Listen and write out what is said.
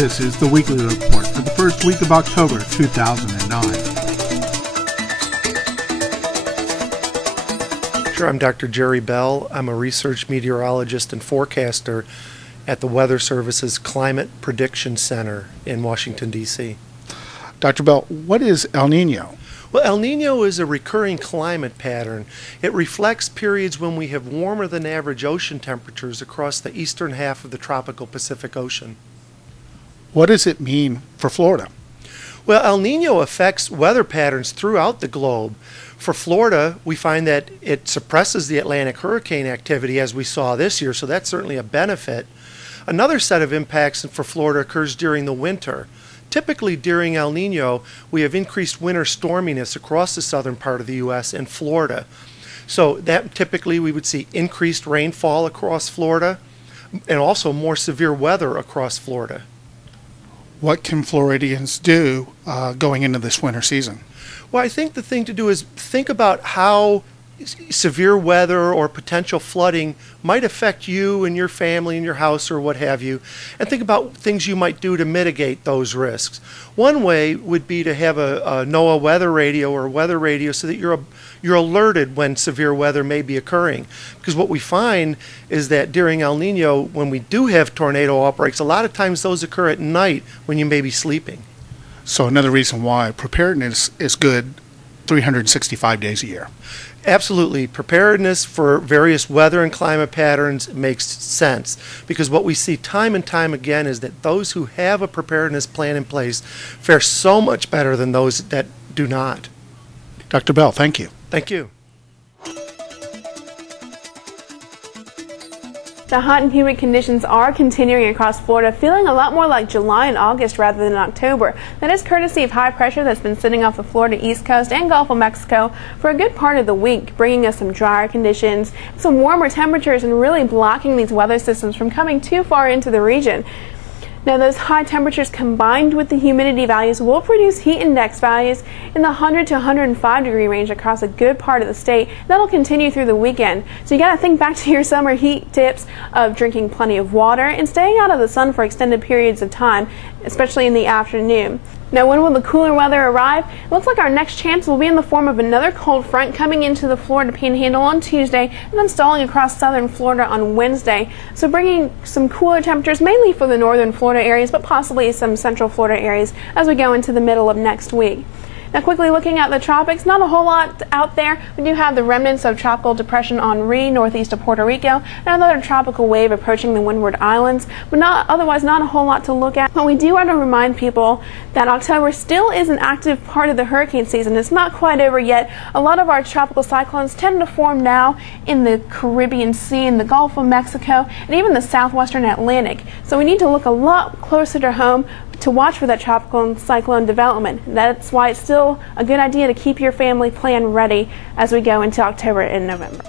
This is the weekly report for the first week of October 2009. Sure, I'm Dr. Gerry Bell. I'm a research meteorologist and forecaster at the Weather Service's Climate Prediction Center in Washington, D.C. Dr. Bell, what is El Nino? Well, El Nino is a recurring climate pattern. It reflects periods when we have warmer than average ocean temperatures across the eastern half of the tropical Pacific Ocean. What does it mean for Florida? Well, El Nino affects weather patterns throughout the globe. For Florida, we find that it suppresses the Atlantic hurricane activity as we saw this year, so that's certainly a benefit. Another set of impacts for Florida occurs during the winter. Typically during El Nino, we have increased winter storminess across the southern part of the U.S. and Florida. So that typically we would see increased rainfall across Florida and also more severe weather across Florida. What can Floridians do going into this winter season? Well, I think the thing to do is think about how severe weather or potential flooding might affect you and your family and your house or what have you, and think about things you might do to mitigate those risks. One way would be to have a NOAA weather radio or weather radio so that you're alerted when severe weather may be occurring. Because what we find is that during El Nino, when we do have tornado outbreaks, a lot of times those occur at night when you may be sleeping. So another reason why preparedness is good 365 days a year. Absolutely. Preparedness for various weather and climate patterns makes sense, because what we see time and time again is that those who have a preparedness plan in place fare so much better than those that do not. Dr. Bell, thank you. Thank you. The hot and humid conditions are continuing across Florida, feeling a lot more like July and August rather than October. That is courtesy of high pressure that's been sitting off the Florida East Coast and Gulf of Mexico for a good part of the week, bringing us some drier conditions, some warmer temperatures, and really blocking these weather systems from coming too far into the region. Now, those high temperatures combined with the humidity values will produce heat index values in the 100 to 105 degree range across a good part of the state. That'll continue through the weekend. So you got to think back to your summer heat tips of drinking plenty of water and staying out of the sun for extended periods of time, especially in the afternoon. Now, when will the cooler weather arrive? It looks like our next chance will be in the form of another cold front coming into the Florida Panhandle on Tuesday and then stalling across southern Florida on Wednesday. So bringing some cooler temperatures mainly for the northern Florida areas, but possibly some central Florida areas as we go into the middle of next week. Now, quickly looking at the tropics, not a whole lot out there. We do have the remnants of Tropical Depression Henri northeast of Puerto Rico and another tropical wave approaching the Windward Islands, but otherwise not a whole lot to look at. But we do want to remind people that October still is an active part of the hurricane season. It's not quite over yet. A lot of our tropical cyclones tend to form now in the Caribbean Sea, in the Gulf of Mexico, and even the southwestern Atlantic. So we need to look a lot closer to home to watch for that tropical cyclone development. That's why it's still a good idea to keep your family plan ready as we go into October and November.